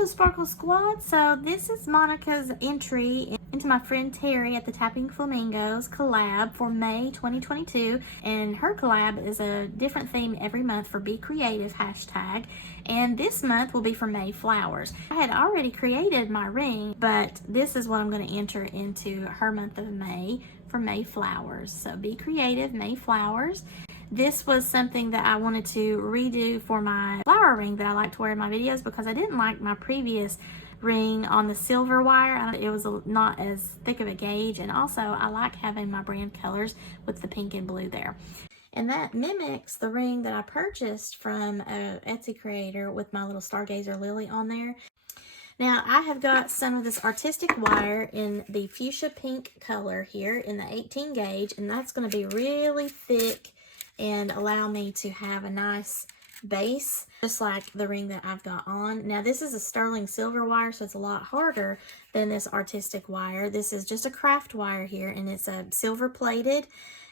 Hello Sparkle Squad. So this is Monica's entry into my friend Terry at the Tapping Flamingos collab for May 2022, and her collab is a different theme every month for Be Creative hashtag, and this month will be for May Flowers. I had already created my ring, but this is what I'm going to enter into her month of May for May Flowers. So Be Creative, May Flowers. This was something that I wanted to redo for my flower ring that I like to wear in my videos because I didn't like my previous ring on the silver wire. It was not as thick of a gauge, and also I like having my brand colors with the pink and blue there. And that mimics the ring that I purchased from a Etsy creator with my little stargazer lily on there. Now I have got some of this artistic wire in the fuchsia pink color here in the 18 gauge, and that's going to be really thick and allow me to have a nice base, just like the ring that I've got on. Now this is a sterling silver wire, so it's a lot harder than this artistic wire. This is just a craft wire here, and it's a silver plated,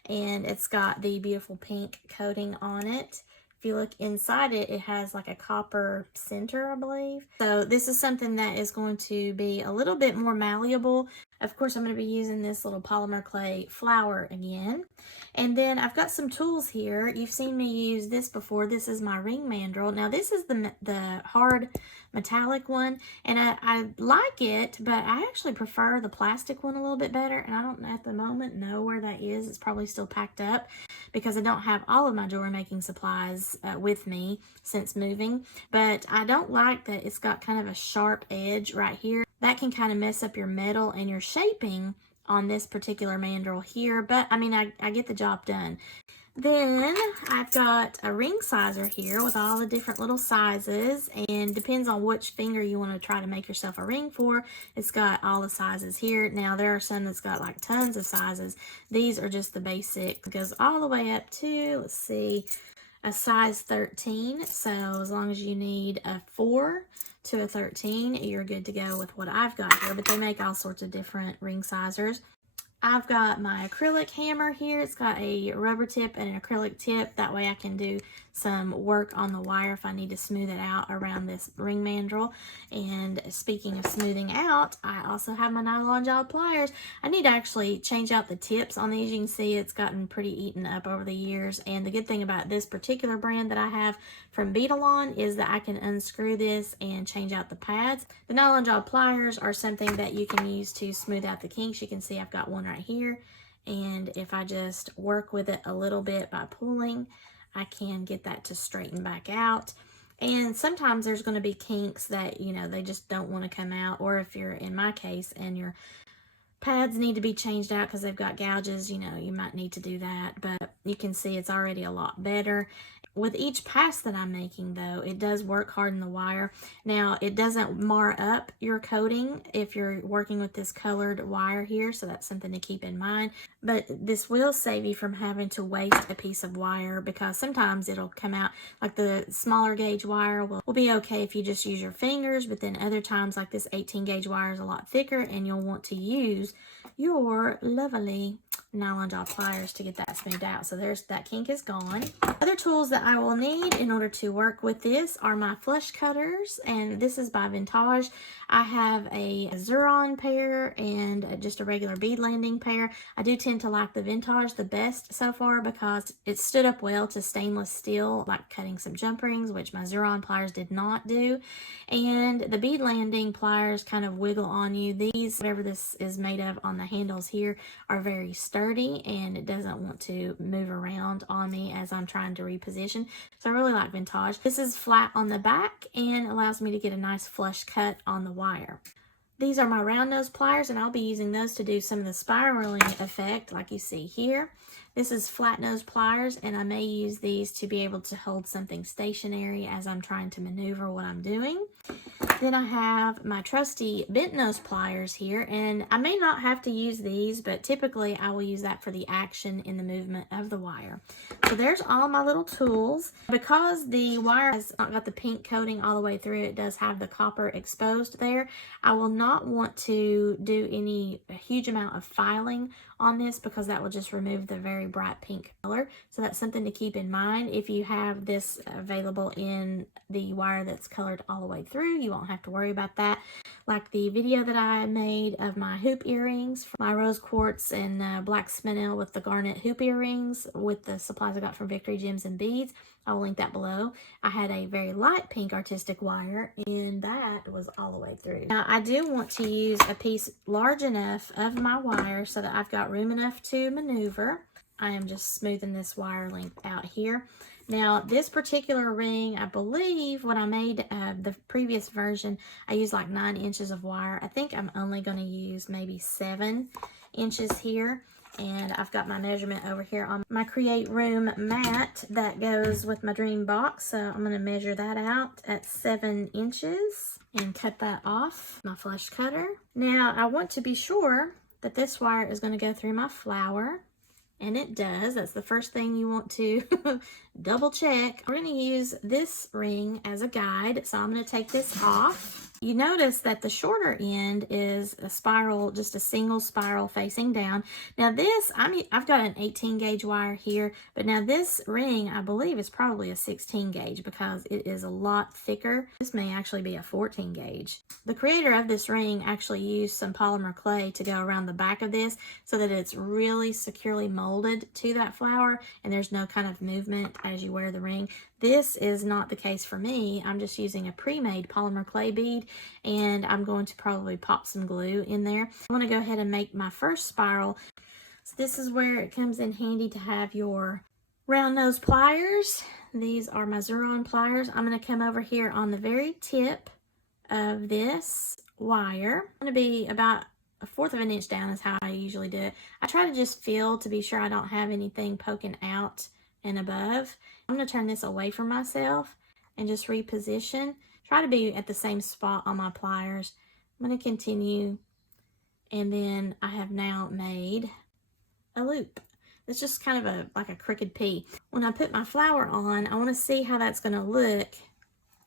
and it's got the beautiful pink coating on it. If you look inside it, it has like a copper center, I believe. So this is something that is going to be a little bit more malleable. Of course, I'm going to be using this little polymer clay flower again. And then I've got some tools here. You've seen me use this before. This is my ring mandrel. Now this is the hard metallic one, and I like it, but I actually prefer the plastic one a little bit better, and I don't at the moment know where that is. It's probably still packed up because I don't have all of my jewelry making supplies with me since moving, but I don't like that it's got kind of a sharp edge right here. That can kind of mess up your metal and your shaping on this particular mandrel here, but I mean, I get the job done. Then I've got a ring sizer here with all the different little sizes, and depends on which finger you want to try to make yourself a ring for. It's got all the sizes here. Now there are some that's got like tons of sizes. These are just the basic. It goes all the way up to, let's see, a size 13. So as long as you need a 4 to a 13, you're good to go with what I've got here, but they make all sorts of different ring sizers. I've got my acrylic hammer here. It's got a rubber tip and an acrylic tip. That way I can do some work on the wire if I need to smooth it out around this ring mandrel. And speaking of smoothing out, I also have my nylon jaw pliers. I need to actually change out the tips on these. You can see it's gotten pretty eaten up over the years. And the good thing about this particular brand that I have from Beadalon is that I can unscrew this and change out the pads. The nylon jaw pliers are something that you can use to smooth out the kinks. You can see I've got one right here, and if I just work with it a little bit by pulling, I can get that to straighten back out. And sometimes there's going to be kinks that, you know, they just don't want to come out, or if you're in my case and your pads need to be changed out because they've got gouges, you know, you might need to do that. But you can see it's already a lot better. With each pass that I'm making, though, it does work hard in the wire. Now, it doesn't mar up your coating if you're working with this colored wire here, so that's something to keep in mind. But this will save you from having to waste a piece of wire, because sometimes it'll come out, like the smaller gauge wire will be okay if you just use your fingers, but then other times, like this 18 gauge wire is a lot thicker, and you'll want to use your lovely nylon jaw pliers to get that smoothed out. So there's that kink is gone. Other tools that I will need in order to work with this are my flush cutters, and this is by Vintage. I have a Xuron pair and just a regular bead landing pair. I do tend to like the Vintage the best so far because it stood up well to stainless steel, like cutting some jump rings, which my Xuron pliers did not do. And the bead landing pliers kind of wiggle on you. These, whatever this is made of on the handles here, are very sturdy, and it doesn't want to move around on me as I'm trying to reposition. So I really like Vintage. This is flat on the back and allows me to get a nice flush cut on the wire. These are my round nose pliers, and I'll be using those to do some of the spiraling effect like you see here. This is flat nose pliers, and I may use these to be able to hold something stationary as I'm trying to maneuver what I'm doing. Then I have my trusty bent nose pliers here, and I may not have to use these, but typically I will use that for the action in the movement of the wire. So there's all my little tools. Because the wire has not got the pink coating all the way through, it does have the copper exposed there. I will not want to do any huge amount of filing on this because that will just remove the very bright pink color. So that's something to keep in mind. If you have this available in the wire that's colored all the way through, you won't won't have to worry about that. Like the video that I made of my hoop earrings, my rose quartz and black spinel with the garnet hoop earrings with the supplies I got from Victory Gems and Beads. I will link that below. I had a very light pink artistic wire, and that was all the way through. Now, I do want to use a piece large enough of my wire so that I've got room enough to maneuver. I am just smoothing this wire length out here. Now, this particular ring, I believe when I made the previous version, I used like 9 inches of wire. I think I'm only going to use maybe 7 inches here. And I've got my measurement over here on my Create Room mat that goes with my dream box. So I'm going to measure that out at 7 inches and cut that off with my flush cutter. Now, I want to be sure that this wire is going to go through my flower. And it does. That's the first thing you want to double check. We're going to use this ring as a guide. So I'm going to take this off. You notice that the shorter end is a spiral, just a single spiral facing down. Now this, I've got an 18 gauge wire here, but now this ring, I believe, is probably a 16 gauge because it is a lot thicker. This may actually be a 14 gauge. The creator of this ring actually used some polymer clay to go around the back of this so that it's really securely molded to that flower and there's no kind of movement as you wear the ring. This is not the case for me. I'm just using a pre-made polymer clay bead, and I'm going to probably pop some glue in there. I want to go ahead and make my first spiral. So this is where it comes in handy to have your round nose pliers. These are my Xuron pliers. I'm going to come over here on the very tip of this wire. I'm going to be about 1/4 of an inch down is how I usually do it. I try to just feel to be sure I don't have anything poking out and above. I'm going to turn this away from myself and just reposition. Try to be at the same spot on my pliers. I'm going to continue, and then I have now made a loop. It's just kind of like a crooked P. When I put my flower on, I want to see how that's going to look,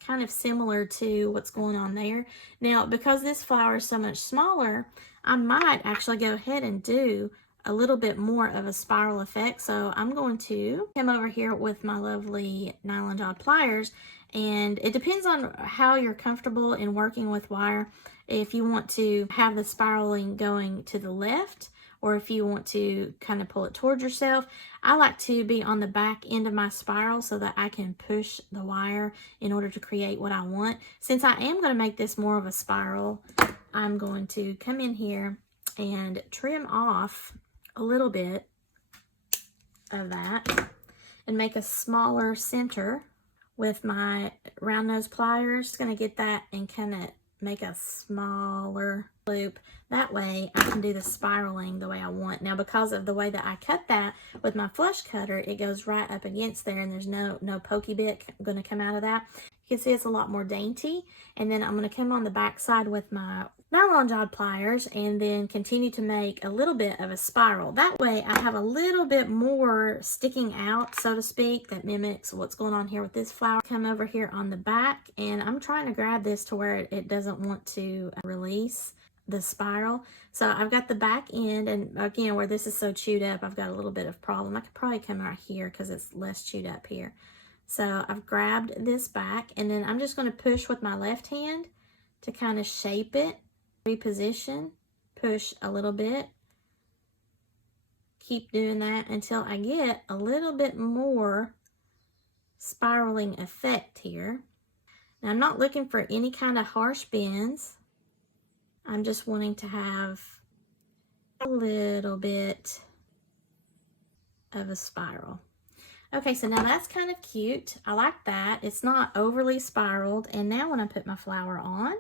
kind of similar to what's going on there. Now, because this flower is so much smaller, I might actually go ahead and do a little bit more of a spiral effect. So I'm going to come over here with my lovely nylon jawed pliers, and it depends on how you're comfortable in working with wire. If you want to have the spiraling going to the left, or if you want to kind of pull it towards yourself. I like to be on the back end of my spiral so that I can push the wire in order to create what I want. Since I am going to make this more of a spiral, I'm going to come in here and trim off a little bit of that and make a smaller center with my round nose pliers. Just going to get that and kind of make a smaller loop. That way I can do the spiraling the way I want. Now, because of the way that I cut that with my flush cutter, it goes right up against there and there's no pokey bit going to come out of that. You can see it's a lot more dainty. And then I'm going to come on the back side with my nylon jawed pliers and then continue to make a little bit of a spiral. That way I have a little bit more sticking out, so to speak, that mimics what's going on here with this flower. Come over here on the back, and I'm trying to grab this to where it doesn't want to release the spiral. So I've got the back end, and again, where this is so chewed up, I've got a little bit of problem. I could probably come right here because it's less chewed up here. So I've grabbed this back, and then I'm just going to push with my left hand to kind of shape it. Reposition, push a little bit, keep doing that until I get a little bit more spiraling effect here. Now, I'm not looking for any kind of harsh bends. I'm just wanting to have a little bit of a spiral. Okay, so now that's kind of cute. I like that. It's not overly spiraled. And now when I put my flower on,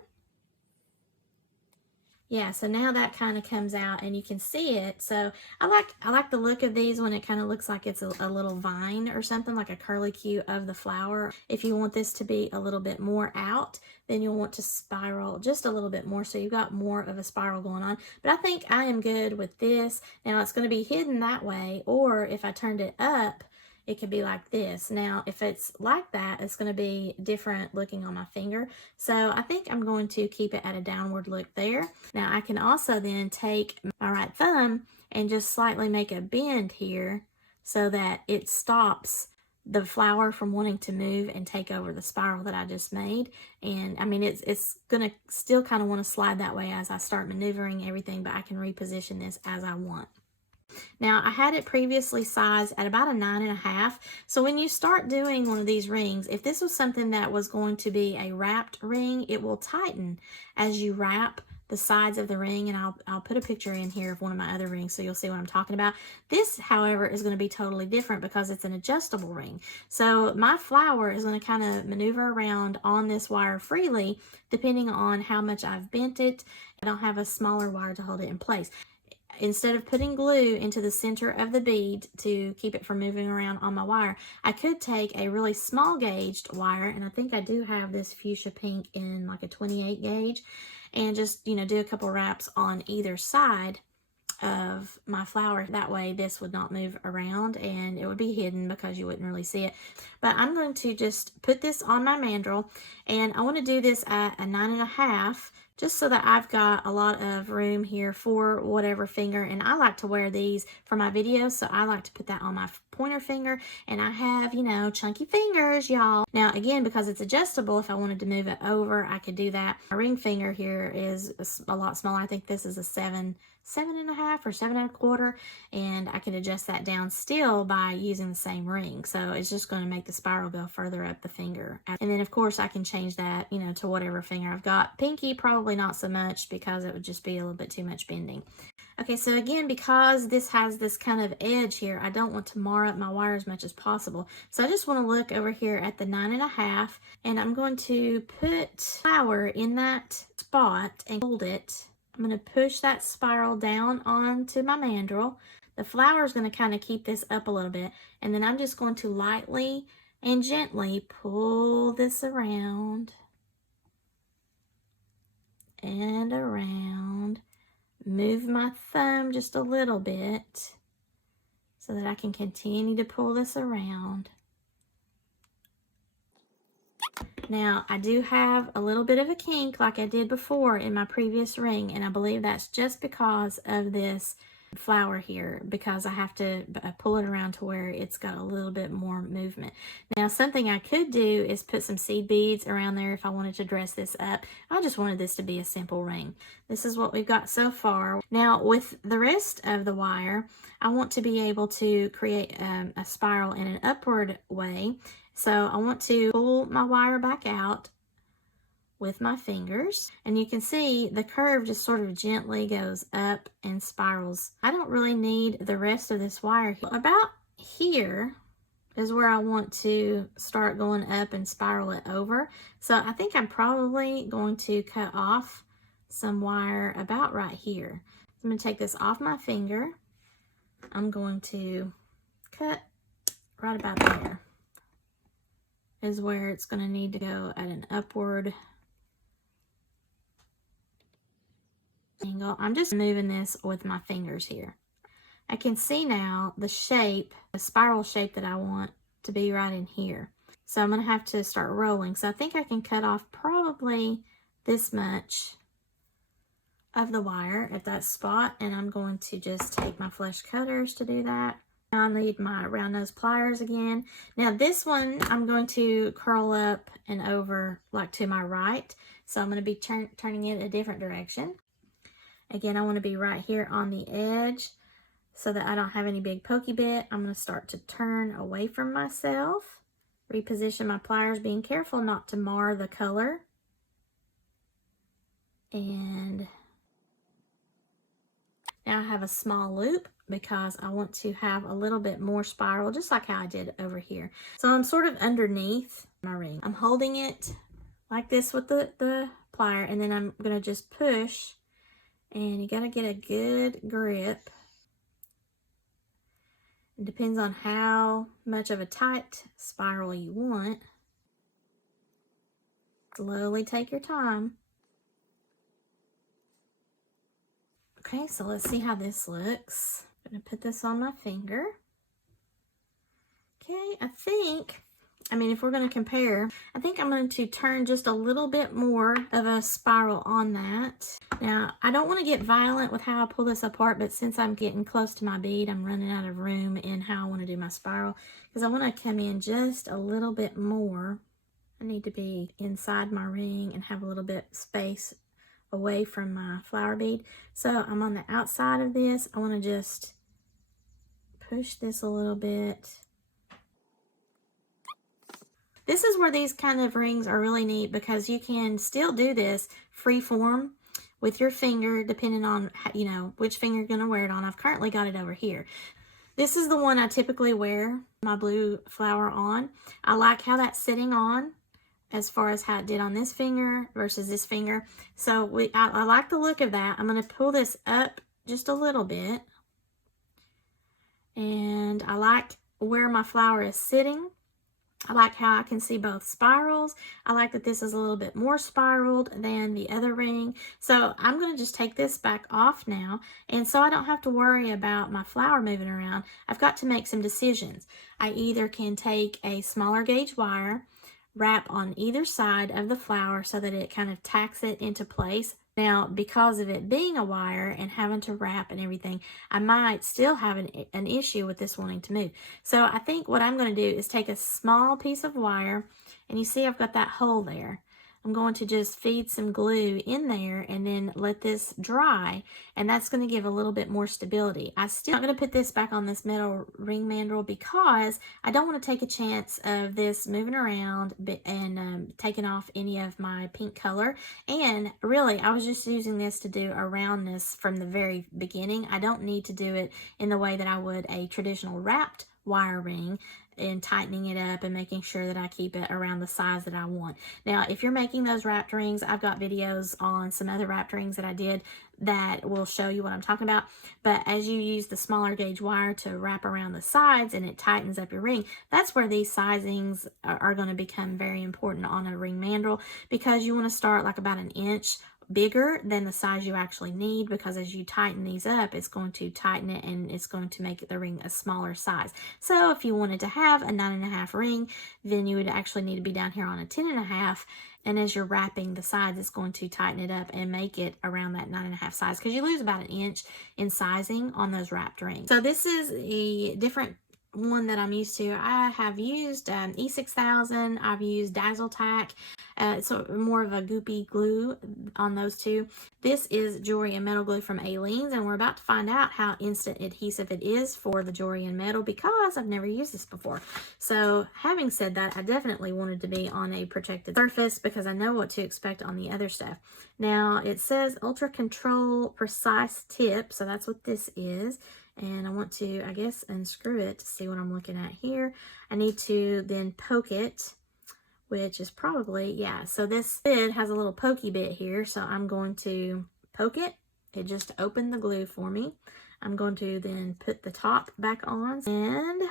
yeah, so now that kind of comes out and you can see it. So I like the look of these when it kind of looks like it's a little vine or something, like a curlicue of the flower. If you want this to be a little bit more out, then you'll want to spiral just a little bit more so you've got more of a spiral going on. But I think I am good with this. Now it's going to be hidden that way, or if I turned it up, it could be like this. Now, if it's like that, it's going to be different looking on my finger. So I think I'm going to keep it at a downward look there. Now, I can also then take my right thumb and just slightly make a bend here so that it stops the flower from wanting to move and take over the spiral that I just made. And I mean, it's gonna still kind of want to slide that way as I start maneuvering everything, but I can reposition this as I want. Now, I had it previously sized at about a 9.5. So when you start doing one of these rings, if this was something that was going to be a wrapped ring, it will tighten as you wrap the sides of the ring, and I'll put a picture in here of one of my other rings so you'll see what I'm talking about. This, however, is going to be totally different because it's an adjustable ring. So my flower is going to kind of maneuver around on this wire freely depending on how much I've bent it. I don't have a smaller wire to hold it in place. Instead of putting glue into the center of the bead to keep it from moving around on my wire, I could take a really small gauged wire, and I think I do have this fuchsia pink in like a 28 gauge, and just, you know, do a couple wraps on either side of my flower. That way this would not move around and it would be hidden because you wouldn't really see it. But I'm going to just put this on my mandrel, and I want to do this at a 9.5 just so that I've got a lot of room here for whatever finger. And I like to wear these for my videos, so I like to put that on my pointer finger, and I have, you know, chunky fingers, y'all. Now again, because it's adjustable, if I wanted to move it over, I could do that. My ring finger here is a lot smaller. I think this is a 7.5 or 7.25, and I can adjust that down still by using the same ring. So it's just going to make the spiral go further up the finger. And then of course I can change that, you know, to whatever finger I've got. Pinky, probably not so much because it would just be a little bit too much bending. Okay, so again, because this has this kind of edge here, I don't want to mar up my wire as much as possible. So I just want to look over here at the 9.5, and I'm going to put flower in that spot and hold it. I'm going to push that spiral down onto my mandrel. The flower is going to kind of keep this up a little bit, and then I'm just going to lightly and gently pull this around and around. Move my thumb just a little bit so that I can continue to pull this around. Now, I do have a little bit of a kink like I did before in my previous ring, and I believe that's just because of this flower here, because I have to pull it around to where it's got a little bit more movement. Now, something I could do is put some seed beads around there if I wanted to dress this up. I just wanted this to be a simple ring. This is what we've got so far. Now, with the rest of the wire, I want to be able to create a spiral in an upward way. So I want to pull my wire back out with my fingers, and you can see the curve just sort of gently goes up and spirals. I don't really need the rest of this wire. About here is where I want to start going up and spiral it over. So I think I'm probably going to cut off some wire about right here. I'm going to take this off my finger. I'm going to cut right about there is where it's going to need to go at an upward angle. I'm just moving this with my fingers here. I can see now the shape, the spiral shape that I want to be right in here. So I'm going to have to start rolling. So I think I can cut off probably this much of the wire at that spot, and I'm going to just take my flesh cutters to do that. Now I need my round nose pliers again. Now this one I'm going to curl up and over like to my right. So I'm going to be turning it a different direction. Again, I want to be right here on the edge so that I don't have any big pokey bit. I'm going to start to turn away from myself. Reposition my pliers, being careful not to mar the color. And now I have a small loop because I want to have a little bit more spiral, just like how I did over here. So I'm sort of underneath my ring. I'm holding it like this with the plier, and then I'm going to just push, and you got to get a good grip. It depends on how much of a tight spiral you want. Slowly take your time. Okay, so let's see how this looks. I'm going to put this on my finger. Okay, I think I mean, if we're going to compare, I think I'm going to turn just a little bit more of a spiral on that. Now, I don't want to get violent with how I pull this apart, but since I'm getting close to my bead, I'm running out of room in how I want to do my spiral, because I want to come in just a little bit more. I need to be inside my ring and have a little bit space away from my flower bead. So I'm on the outside of this. I want to just push this a little bit. This is where these kind of rings are really neat, because you can still do this free form with your finger, depending on, you know, which finger you're going to wear it on. I've currently got it over here. This is the one I typically wear my blue flower on. I like how that's sitting on, as far as how it did on this finger versus this finger. So I like the look of that. I'm going to pull this up just a little bit. And I like where my flower is sitting. I like how I can see both spirals. I like that this is a little bit more spiraled than the other ring. So I'm going to just take this back off now. And so I don't have to worry about my flower moving around. I've got to make some decisions. I either can take a smaller gauge wire, wrap on either side of the flower so that it kind of tacks it into place. Now, because of it being a wire and having to wrap and everything, I might still have an issue with this wanting to move. So I think what I'm going to do is take a small piece of wire, and you see I've got that hole there. I'm going to just feed some glue in there and then let this dry, and that's going to give a little bit more stability. I'm still not going to put this back on this metal ring mandrel because I don't want to take a chance of this moving around and taking off any of my pink color. And really, I was just using this to do a roundness from the very beginning. I don't need to do it in the way that I would a traditional wrapped wire ring, and tightening it up and making sure that I keep it around the size that I want. Now, if you're making those wrapped rings, I've got videos on some other wrapped rings that I did that will show you what I'm talking about. But as you use the smaller gauge wire to wrap around the sides and it tightens up your ring, that's where these sizings are going to become very important on a ring mandrel, because you want to start like about 1 inch bigger than the size you actually need, because as you tighten these up, it's going to tighten it and it's going to make the ring a smaller size. So if you wanted to have a 9.5 ring, then you would actually need to be down here on a 10.5. And as you're wrapping the sides, it's going to tighten it up and make it around that 9.5 size, because you lose about 1 inch in sizing on those wrapped rings. So this is a different one that I'm used to. I have used E6000. I've used Dazzle Tack. It's more of a goopy glue on those two. This is jewelry and metal glue from Aleene's, and we're about to find out how instant adhesive it is for the jewelry and metal, because I've never used this before. So having said that, I definitely wanted to be on a protected surface because I know what to expect on the other stuff. Now it says Ultra Control Precise Tip, so that's what this is. And I want to, I guess, unscrew it to see what I'm looking at here. I need to then poke it, which is probably, yeah. So this lid has a little pokey bit here, so I'm going to poke it. It just opened the glue for me. I'm going to then put the top back on, and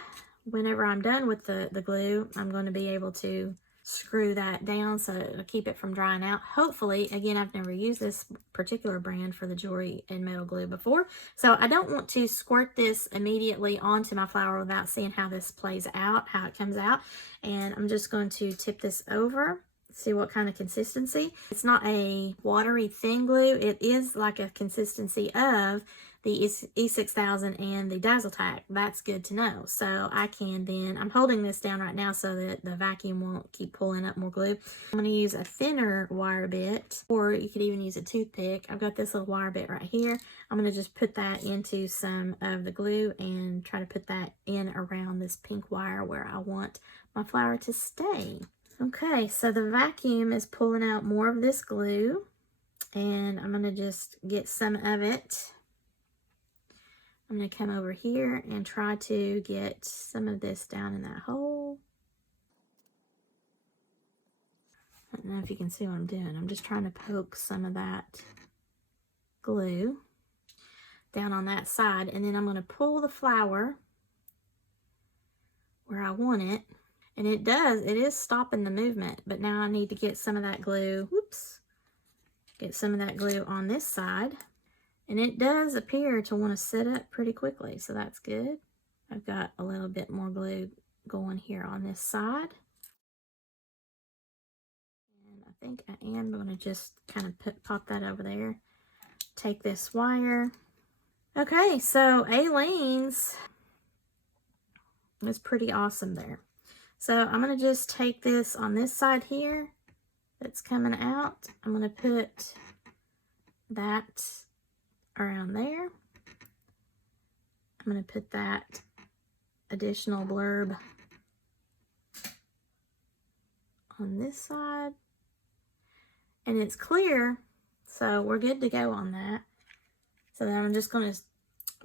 whenever I'm done with the glue, I'm going to be able to screw that down so it'll keep it from drying out. Hopefully, again, I've never used this particular brand for the jewelry and metal glue before, so I don't want to squirt this immediately onto my flower without seeing how this plays out, how it comes out. And I'm just going to tip this over, see what kind of consistency. It's not a watery thin glue. It is like a consistency of the E6000 and the Dazzle Tack. That's good to know. So I can then, I'm holding this down right now so that the vacuum won't keep pulling up more glue. I'm going to use a thinner wire bit, or you could even use a toothpick. I've got this little wire bit right here. I'm going to just put that into some of the glue and try to put that in around this pink wire where I want my flower to stay. Okay, so the vacuum is pulling out more of this glue, and I'm going to just get some of it. I'm going to come over here and try to get some of this down in that hole. I don't know if you can see what I'm doing. I'm just trying to poke some of that glue down on that side, and then I'm going to pull the flower where I want it. And it is stopping the movement, but now I need to get some of that glue, get some of that glue on this side. And it does appear to want to set up pretty quickly, so that's good. I've got a little bit more glue going here on this side. think I am going to just kind of pop that over there. Take this wire. Okay, so Aleene's is pretty awesome there. So I'm going to just take this on this side here that's coming out. I'm going to put that around there. I'm going to put that additional blurb on this side. And it's clear, so we're good to go on that. So then I'm just going to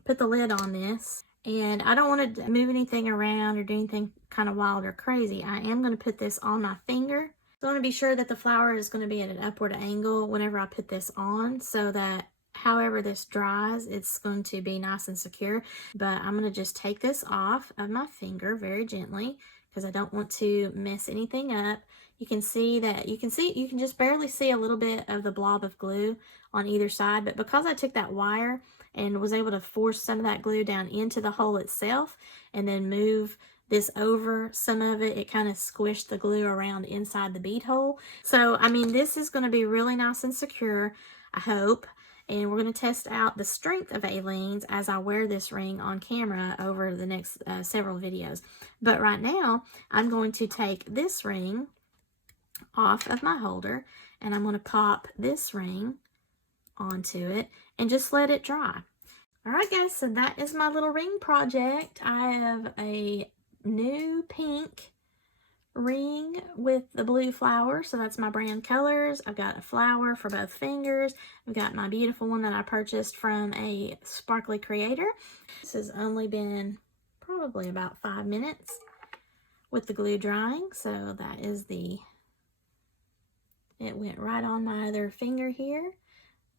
put the lid on this. And I don't want to move anything around or do anything kind of wild or crazy. I am going to put this on my finger. So I want to be sure that the flower is going to be at an upward angle whenever I put this on, so that however this dries, it's going to be nice and secure. But I'm going to just take this off of my finger very gently because I don't want to mess anything up. You can see that, you can just barely see a little bit of the blob of glue on either side. But because I took that wire and was able to force some of that glue down into the hole itself and then move this over some of it, it kind of squished the glue around inside the bead hole. So, I mean, this is going to be really nice and secure, I hope. And we're going to test out the strength of Aleene's as I wear this ring on camera over the next several videos. But right now, I'm going to take this ring off of my holder and I'm going to pop this ring onto it and just let it dry. Alright guys, so that is my little ring project. I have a new pink ring with the blue flower, so that's my brand colors. I've got a flower for both fingers. I've got my beautiful one that I purchased from a sparkly creator. This has only been probably about 5 minutes with the glue drying, so that is it went right on my other finger here.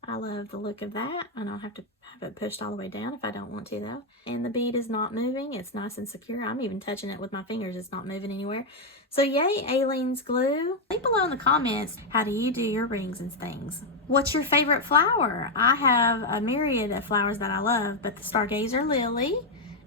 I love the look of that. I don't have to have it pushed all the way down if I don't want to though. And the bead is not moving. It's nice and secure. I'm even touching it with my fingers. It's not moving anywhere. So yay, Aleene's glue. Leave below in the comments, how do you do your rings and things? What's your favorite flower? I have a myriad of flowers that I love, but the Stargazer Lily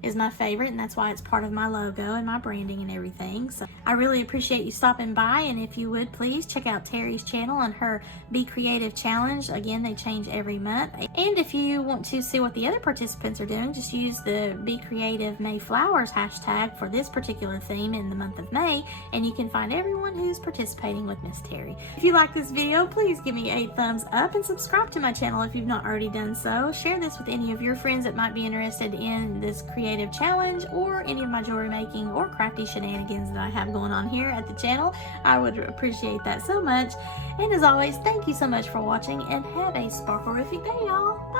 is my favorite, and that's why it's part of my logo and my branding and everything. So I really appreciate you stopping by, and if you would please check out Terry's channel and her Be Creative Challenge. Again, they change every month. And if you want to see what the other participants are doing, just use the Be Creative May Flowers hashtag for this particular theme in the month of May, and you can find everyone who's participating with Miss Terry. If you like this video, please give me a thumbs up and subscribe to my channel if you've not already done so. Share this with any of your friends that might be interested in this creative challenge or any of my jewelry making or crafty shenanigans that I have going on here at the channel. I would appreciate that so much. And as always, thank you so much for watching and have a sparkle-rific day, y'all. Bye.